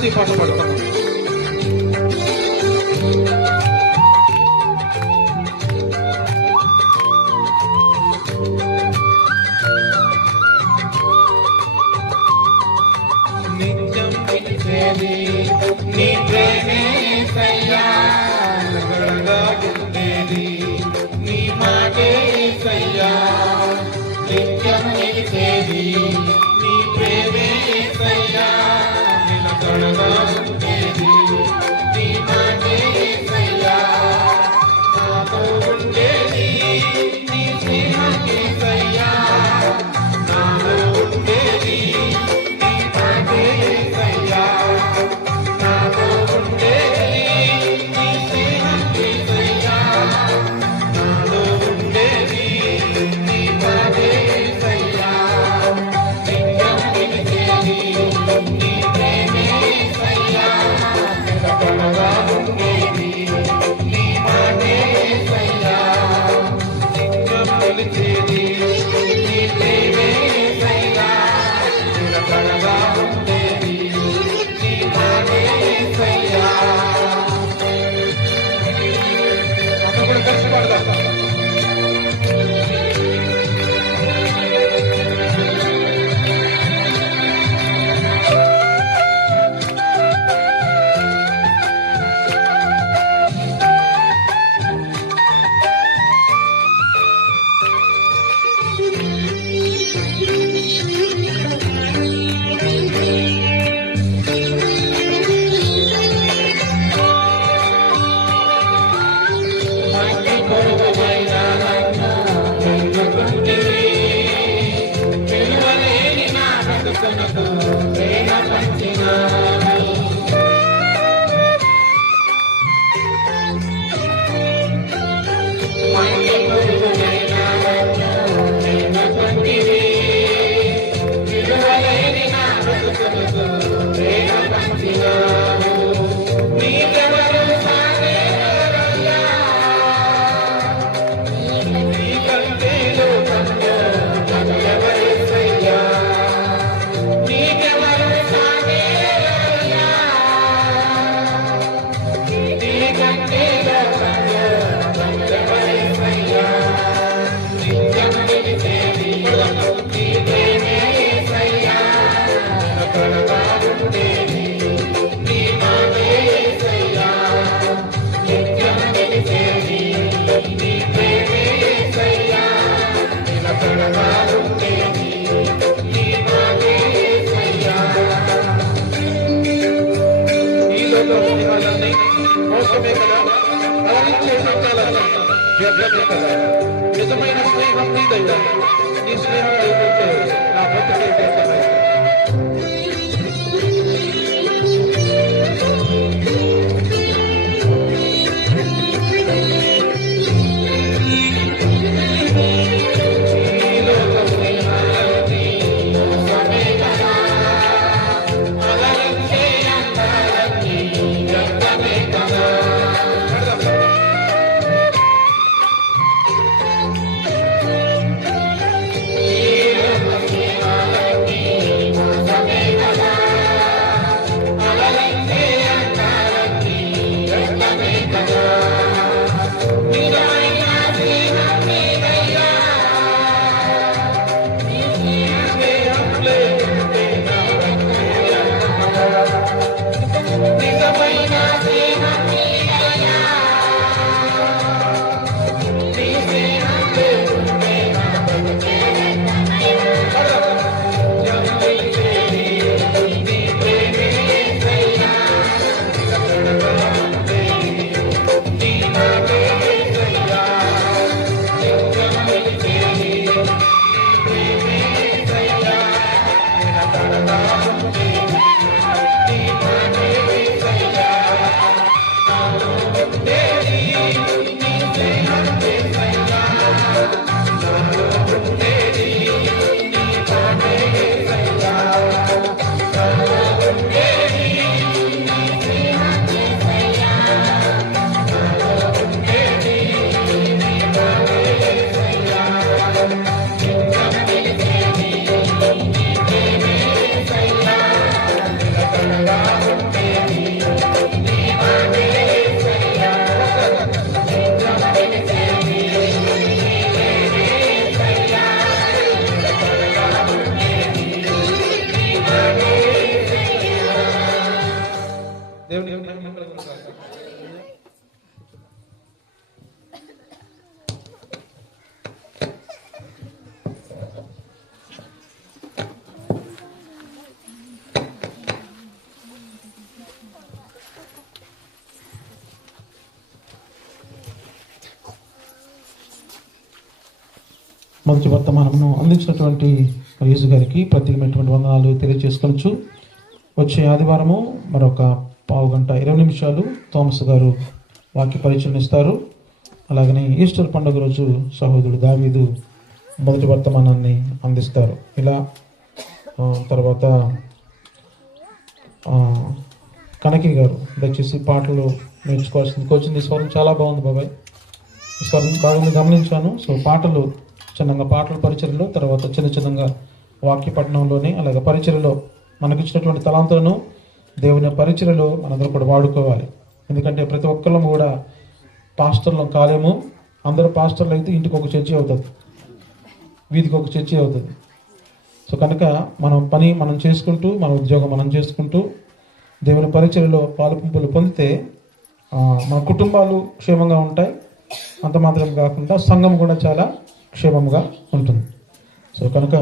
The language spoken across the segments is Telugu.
ಜಲ್ದಿ ಪಾಸ್ ಮಾಡ್ತಾರೆ Thank you. లభ్యత నిజమైన స్నేహం నీదయ్యా నీ స్నేహం మొదటి వర్తమానమును అందించినటువంటి యేసు గారికి ప్రత్యేకమైనటువంటి వందనాలు తెలియజేసుకోవచ్చు. వచ్చే ఆదివారము మరొక పావు గంట ఇరవై నిమిషాలు థామస్ గారు వాక్య పరిచయం ఇస్తారు. అలాగనే ఈస్టర్ పండుగ రోజు సహోదరుడు దావీదు మొదటి వర్తమానాన్ని అందిస్తారు. ఇలా తర్వాత కనకి గారు దయచేసి పాటలు నేర్చుకోవాల్సింది. కోచింది స్వరం చాలా బాగుంది బాబాయ్. స్వరం బాగుంది గమనించాను. సో పాటలు చిన్నగా పాటల పరిచయలు తర్వాత చిన్న చిన్నగా వాక్య పఠనంలోని అలాగే పరిచయలో మనకు ఇచ్చినటువంటి తలాంతులను దేవుని పరిచయలో మనందరం కూడా వాడుకోవాలి. ఎందుకంటే ప్రతి ఒక్కళ్ళం కూడా పాస్టర్లం కాలేము. అందరూ పాస్టర్లు అయితే ఇంటికి ఒక చర్చి అవుతుంది. వీధికి ఒక చర్చి అవుతుంది. సో కనుక మనం పని మనం చేసుకుంటూ మన ఉద్యోగం మనం చేసుకుంటూ దేవుని పరిచయలో పాలుపుంపులు పొందితే మన కుటుంబాలు క్షేమంగా ఉంటాయి. అంత మాత్రం కాకుండా సంఘం కూడా చాలా క్షేమంగా ఉంటుంది. సో కనుక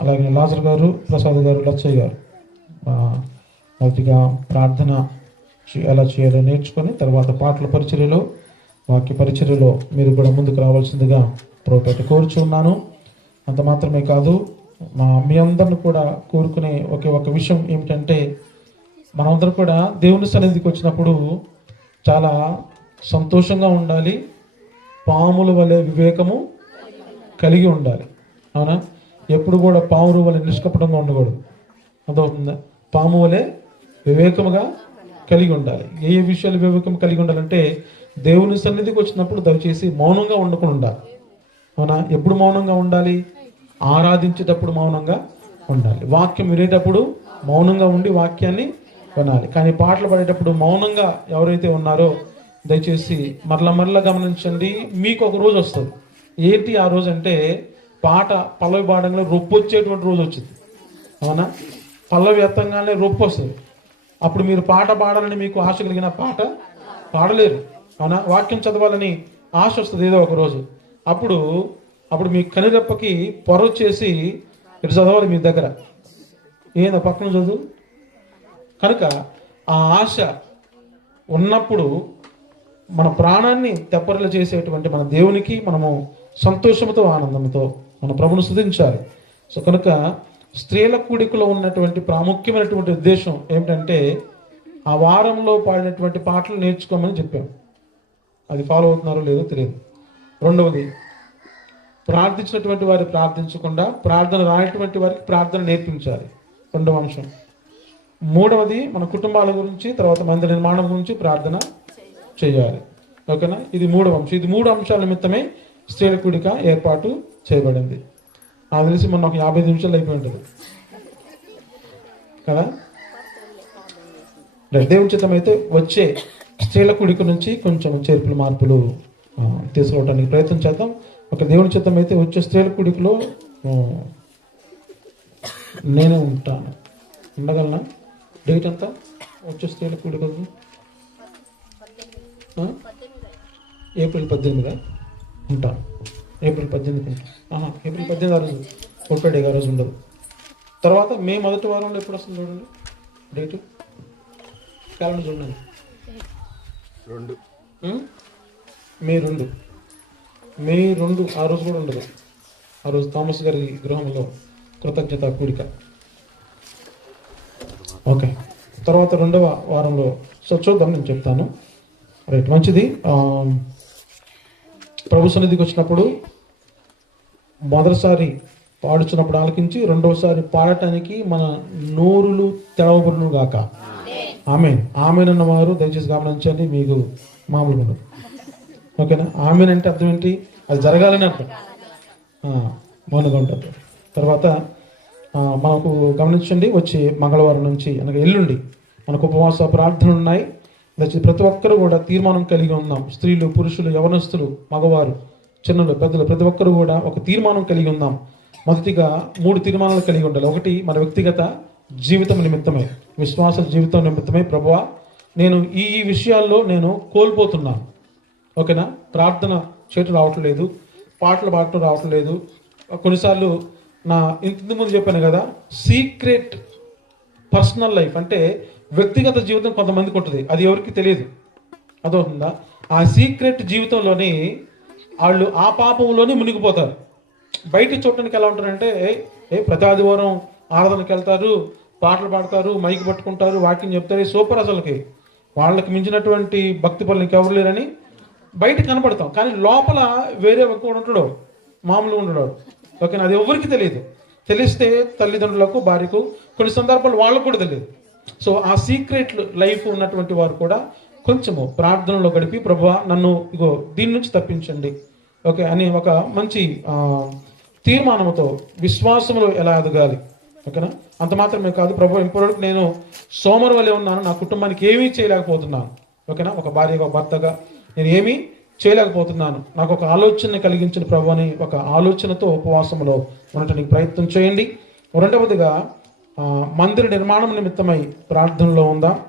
అలాగే లాజర్ గారు ప్రసాద్ గారు లచ్చయ్య గారు మొదటిగా ప్రార్థన ఎలా చేయాలో నేర్చుకొని తర్వాత పాటల పరిచర్యలో వాక్య పరిచర్యలో మీరు కూడా ముందుకు రావాల్సిందిగా ప్రోపేట కోరుచున్నాను అంత మాత్రమే కాదు మా మీ అందరిని కూడా కోరుకునే ఒకే ఒక విషయం ఏమిటంటే మనమందరం కూడా దేవుని సన్నిధికి వచ్చినప్పుడు చాలా సంతోషంగా ఉండాలి. పాముల వలె వివేకము కలిగి ఉండాలి. అవునా? ఎప్పుడు కూడా పామురు వలె నిష్కపటంగా ఉండకూడదు. అర్థమవుతుందా? పాము వలె వివేకముగా కలిగి ఉండాలి. ఏ ఏ విషయాలు వివేకం కలిగి ఉండాలంటే దేవుని సన్నిధికి వచ్చినప్పుడు దయచేసి మౌనంగా ఉండకుండా ఉండాలి. అవునా? ఎప్పుడు మౌనంగా ఉండాలి? ఆరాధించేటప్పుడు మౌనంగా ఉండాలి. వాక్యం వినేటప్పుడు మౌనంగా ఉండి వాక్యాన్ని వినాలి. కానీ పాటలు పాడేటప్పుడు మౌనంగా ఎవరైతే ఉన్నారో దయచేసి మరల మరల గమనించండి. మీకు ఒక రోజు వస్తుంది. ఏంటి ఆ రోజు అంటే పాట పల్లవి పాడంగానే రొప్పు వచ్చేటువంటి రోజు వచ్చింది. అవునా? పల్లవి ఎత్తంగానే రొప్పు వస్తుంది. అప్పుడు మీరు పాట పాడాలని మీకు ఆశ కలిగిన పాట పాడలేరు. అవునా? వాక్యం చదవాలని ఆశ వస్తుంది ఏదో ఒక రోజు. అప్పుడు అప్పుడు మీ కనిరెప్పకి పొర వచ్చేసి ఇటు చదవాలి మీ దగ్గర. ఏందో పక్కన చదువు? కనుక ఆ ఆశ ఉన్నప్పుడు మన ప్రాణాన్ని తెప్పరలు చేసేటువంటి మన దేవునికి మనము సంతోషంతో ఆనందంతో మన ప్రభును స్థుతించాలి సో కనుక స్త్రీల కూడికలో ఉన్నటువంటి ప్రాముఖ్యమైనటువంటి ఉద్దేశం ఏమిటంటే ఆ వారంలో పాడినటువంటి పాటలు నేర్చుకోమని చెప్పాం. అది ఫాలో అవుతున్నారో లేదో తెలియదు. రెండవది ప్రార్థించినటువంటి వారు ప్రార్థించకుండా ప్రార్థన రానటువంటి వారికి ప్రార్థన నేర్పించాలి. రెండవ అంశం. మూడవది మన కుటుంబాల గురించి తర్వాత మందిర నిర్మాణం గురించి ప్రార్థన చేయాలి. ఓకేనా? ఇది మూడవ అంశం. ఇది మూడు అంశాల నిమిత్తమే స్త్రీల కూడిక ఏర్పాటు చేయబడింది. నాకు తెలిసి మొన్న ఒక యాభై నిమిషాలు అయిపోయి ఉంటుంది. కదా? రైట్. దేవుని అయితే వచ్చే స్త్రీల కూడిక నుంచి కొంచెం చేర్పులు మార్పులు తీసుకోవడానికి ప్రయత్నం చేద్దాం. ఒక దేవుని చిత్తం అయితే వచ్చే స్త్రీల కుడికలో నేనే ఉంటాను. ఉండగలనా? డేట్ ఎంత? వచ్చే స్త్రీల కూడికలు ఏప్రిల్ పద్దెనిమిదా? ఉంటాను ఏప్రిల్ పద్దెనిమిది ఆహా, ఏప్రిల్ పద్దెనిమిది ఆ రోజు. ఫోటో డే ఆ రోజు ఉండదు తర్వాత మే మొదటి వారంలో ఎప్పుడు వస్తుంది చూడండి. డేటు క్యాలెండర్ చూడండి. రెండు? మే రెండు. మే రెండు ఆ రోజు కూడా ఉండదు. ఆ రోజు థామస్ గారి గృహంలో కృతజ్ఞత కూడిక. ఓకే. తర్వాత రెండవ వారంలో సో చూద్దాం నేను చెప్తాను. రైట్ మంచిది. ప్రభు సన్నిధికి వచ్చినప్పుడు మొదటిసారి పాడుచున్నప్పుడు ఆలకించి రెండవసారి పాడటానికి మన నోరులు తెరవబడును గాక. ఆమె ఆమెనన్న వారు దయచేసి గమనించండి మీకు మామూలుగా ఉండదు. ఓకేనా? ఆమెన్ అంటే అర్థం ఏంటి? అది జరగాలని అర్థం. మౌనంగా ఉంటుంది. తర్వాత మనకు గమనించండి వచ్చే మంగళవారం నుంచి అనగా ఎల్లుండి మనకు ఉపవాస ప్రార్థనలు ఉన్నాయి. దయచేసి ప్రతి ఒక్కరు కూడా తీర్మానం కలిగి ఉందాం స్త్రీలు పురుషులు యవనస్తులు మగవారు చిన్నలు పెద్దలు ప్రతి ఒక్కరు కూడా ఒక తీర్మానం కలిగి ఉందాం మొదటిగా మూడు తీర్మానాలు కలిగి ఉండాలి. ఒకటి మన వ్యక్తిగత జీవితం నిమిత్తమే విశ్వాస జీవితం నిమిత్తమే. ప్రభువా నేను ఈ ఈ విషయాల్లో నేను కోల్పోతున్నాను. ఓకేనా? ప్రార్థన చేయటం రావట్లేదు పాటలు పాడటం రావట్లేదు. కొన్నిసార్లు నా ఇంత ముందు చెప్పాను కదా సీక్రెట్ పర్సనల్ లైఫ్ అంటే వ్యక్తిగత జీవితం కొంతమందికి ఉంటుంది. అది ఎవరికి తెలియదు. అదవుతుందా ఆ సీక్రెట్ జీవితంలోని వాళ్ళు ఆ పాపంలోనే మునిగిపోతారు. బయట చూడటానికి ఎలా ఉంటారంటే ఏ- ప్రతి ఆదివారం ఆరాధనకి వెళ్తారు పాటలు పాడతారు మైక్ పట్టుకుంటారు వాకింగ్ చెప్తారు సూపర్ అసలుకి. వాళ్ళకి మించినటువంటి భక్తి పనులు ఇంకెవరు లేరని బయట కనపడతాం. కానీ లోపల వేరే ఒక్కడు ఉంటాడు. మామూలుగా ఉండడు. ఓకేనా? అది ఎవరికి తెలియదు. తెలిస్తే తల్లిదండ్రులకు భార్యకు కొన్ని సందర్భాలు వాళ్ళకు కూడా తెలియదు. సో ఆ సీక్రెట్ లైఫ్ ఉన్నటువంటి వారు కూడా కొంచెము ప్రార్థనలో గడిపి ప్రభు నన్ను ఇగో దీని నుంచి తప్పించండి. ఓకే అని ఒక మంచి తీర్మానంతో విశ్వాసంలో ఎలా ఎదగాలి? ఓకేనా? అంత మాత్రమే కాదు ప్రభు ఇప్పటివరకు నేను సోమరు వలె ఉన్నాను నా కుటుంబానికి ఏమీ చేయలేకపోతున్నాను. ఓకేనా? ఒక భార్యగా భర్తగా నేను ఏమీ చేయలేకపోతున్నాను. నాకు ఒక ఆలోచన కలిగించిన ప్రభు అని ఒక ఆలోచనతో ఉపవాసంలో ఉండటానికి ప్రయత్నం చేయండి. రెండవదిగా మందిర నిర్మాణం నిమిత్తమై ప్రార్థనలో ఉందాం?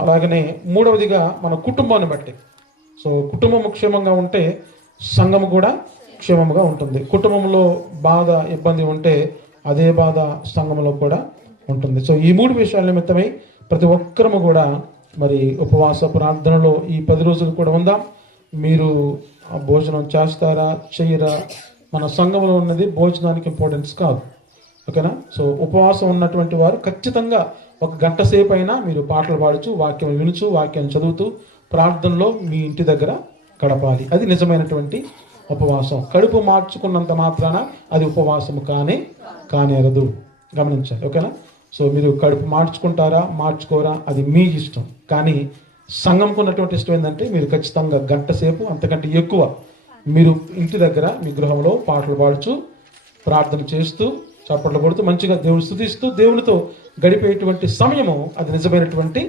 అలాగనే మూడవదిగా మన కుటుంబాన్ని బట్టి. సో కుటుంబం క్షేమంగా ఉంటే సంఘం కూడా క్షేమంగా ఉంటుంది. కుటుంబంలో బాధ ఇబ్బంది ఉంటే అదే బాధ సంఘంలో కూడా ఉంటుంది. సో ఈ మూడు విషయాల నిమిత్తమై ప్రతి ఒక్కరము కూడా మరి ఉపవాస ప్రార్థనలో ఈ పది రోజులు కూడా ఉందాం? మీరు ఆ భోజనం చేస్తారా చేయరా? మన సంఘంలో ఉన్నది భోజనానికి ఇంపార్టెన్స్ కాదు. ఓకేనా? సో ఉపవాసం ఉన్నటువంటి వారు ఖచ్చితంగా ఒక గంట సేపు అయినా మీరు పాటలు పాడుచు వాక్యం వినుచు వాక్యం చదువుతూ ప్రార్థనలో మీ ఇంటి దగ్గర గడపాలి. అది నిజమైనటువంటి ఉపవాసం. కడుపు మార్చుకున్నంత మాత్రాన అది ఉపవాసము కానే కానేరదు. గమనించాలి ఓకేనా? సో మీరు కడుపు మార్చుకుంటారా మార్చుకోరా అది మీ ఇష్టం. కానీ సంఘంకు ఉన్నటువంటి ఇష్టం ఏంటంటే మీరు ఖచ్చితంగా గంట సేపు అంతకంటే ఎక్కువ మీరు ఇంటి దగ్గర మీ గృహంలో పాటలు పాడుచు ప్రార్థన చేస్తూ చప్పట్లు కొడుతూ మంచిగా దేవుని స్థుతిస్తూ దేవునితో గడిపేటువంటి సమయము అది నిజమైనటువంటి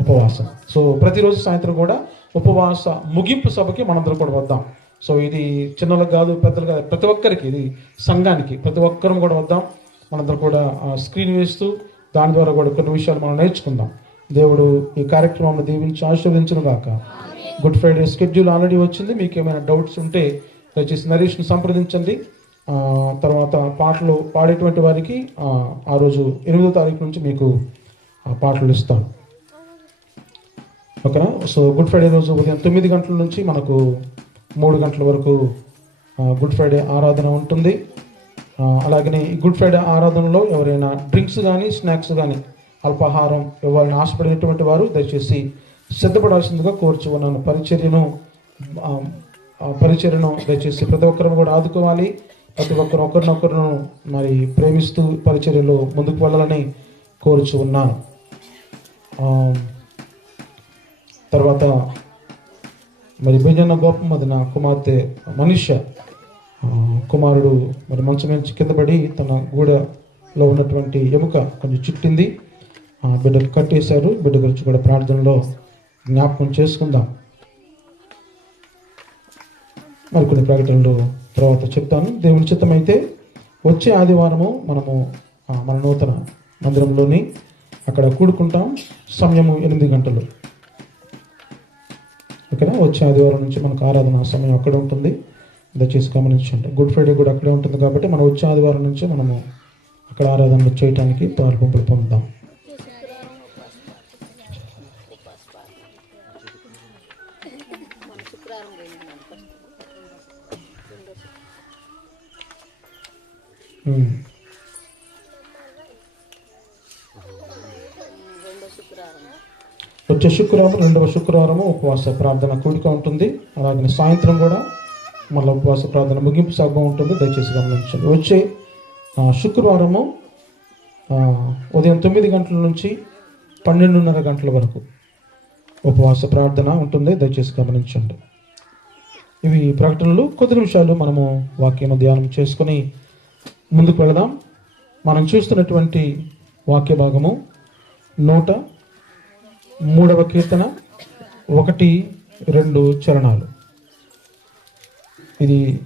ఉపవాసం. సో ప్రతిరోజు సాయంత్రం కూడా ఉపవాస ముగింపు సభకి మనందరం కూడా వద్దాం. సో ఇది చిన్నలకు కాదు పెద్దలు కాదు ప్రతి ఒక్కరికి ఇది సంఘానికి ప్రతి ఒక్కరం కూడా వద్దాం. మనందరం కూడా స్క్రీన్ వేస్తూ దాని ద్వారా కూడా కొన్ని విషయాలు మనం నేర్చుకుందాం. దేవుడు ఈ కార్యక్రమాన్ని దీవించి ఆశీర్వదించను గాక. గుడ్ ఫ్రైడే స్కెడ్యూల్ ఆల్రెడీ వచ్చింది. మీకు ఏమైనా డౌట్స్ ఉంటే దయచేసి నరేష్ని సంప్రదించండి. తర్వాత పాటలు పాడేటువంటి వారికి ఆ, రోజు ఎనిమిదో తారీఖు నుంచి మీకు పాటలు ఇస్తాను. ఓకేనా? సో గుడ్ ఫ్రైడే రోజు ఉదయం తొమ్మిది గంటల నుంచి మనకు మూడు గంటల వరకు గుడ్ ఫ్రైడే ఆరాధన ఉంటుంది. అలాగనే ఈ గుడ్ ఫ్రైడే ఆరాధనలో ఎవరైనా డ్రింక్స్ కానీ స్నాక్స్ కానీ అల్పాహారం ఇవ్వాలని ఆశపడినటువంటి వారు దయచేసి సిద్ధపడాల్సిందిగా కోర్చు ఉన్నాను. పరిచర్యను పరిచర్యను దయచేసి ప్రతి ఒక్కరు కూడా ఆదుకోవాలి. ప్రతి ఒక్కరు ఒకరినొకరును మరి ప్రేమిస్తూ పరిచర్యలో ముందుకు వెళ్ళాలని కోరుచు ఉన్నాను. తర్వాత మరి బిజన్న అది నా కుమార్తె మనిష్య కుమారుడు మరి మంచం నుంచి కింద పడి తన గూడలో ఉన్నటువంటి ఎముక కొంచెం చుట్టింది. ఆ, బిడ్డకు కట్టేశారు. బిడ్డ గురించి కూడా ప్రార్థనలో జ్ఞాపకం చేసుకుందాం. మరికొన్ని ప్రకటనలు తర్వాత చెప్తాను. దేవుని చిత్తమైతే వచ్చే ఆదివారము మనము మన నూతన మందిరంలోని అక్కడ కూడుకుంటాం. సమయము ఎనిమిది గంటలు. ఓకేనా వచ్చే ఆదివారం నుంచి మనకు ఆరాధన సమయం అక్కడ ఉంటుంది. దయచేసి గమనించండి. గుడ్ ఫ్రైడే కూడా అక్కడే ఉంటుంది కాబట్టి మనం వచ్చే ఆదివారం నుంచి మనము అక్కడ ఆరాధనలు చేయడానికి పాల్పంపులు పొందుదాం వచ్చే శుక్రవారం రెండవ శుక్రవారము ఉపవాస ప్రార్థన కూడిక ఉంటుంది. అలాగే సాయంత్రం కూడా మళ్ళీ ఉపవాస ప్రార్థన ముగింపు సభ ఉంటుంది. దయచేసి గమనించండి. వచ్చే శుక్రవారము ఉదయం తొమ్మిది గంటల నుంచి పన్నెండున్నర గంటల వరకు ఉపవాస ప్రార్థన ఉంటుంది. దయచేసి గమనించండి. ఇవి ప్రకటనలు. కొద్ది నిమిషాలు మనము వాక్యం ధ్యానం చేసుకొని ముందుకు వెళదాం. మనం చూస్తున్నటువంటి వాక్య భాగము నూట మూడవ కీర్తన ఒకటి రెండు చరణాలు. ఇది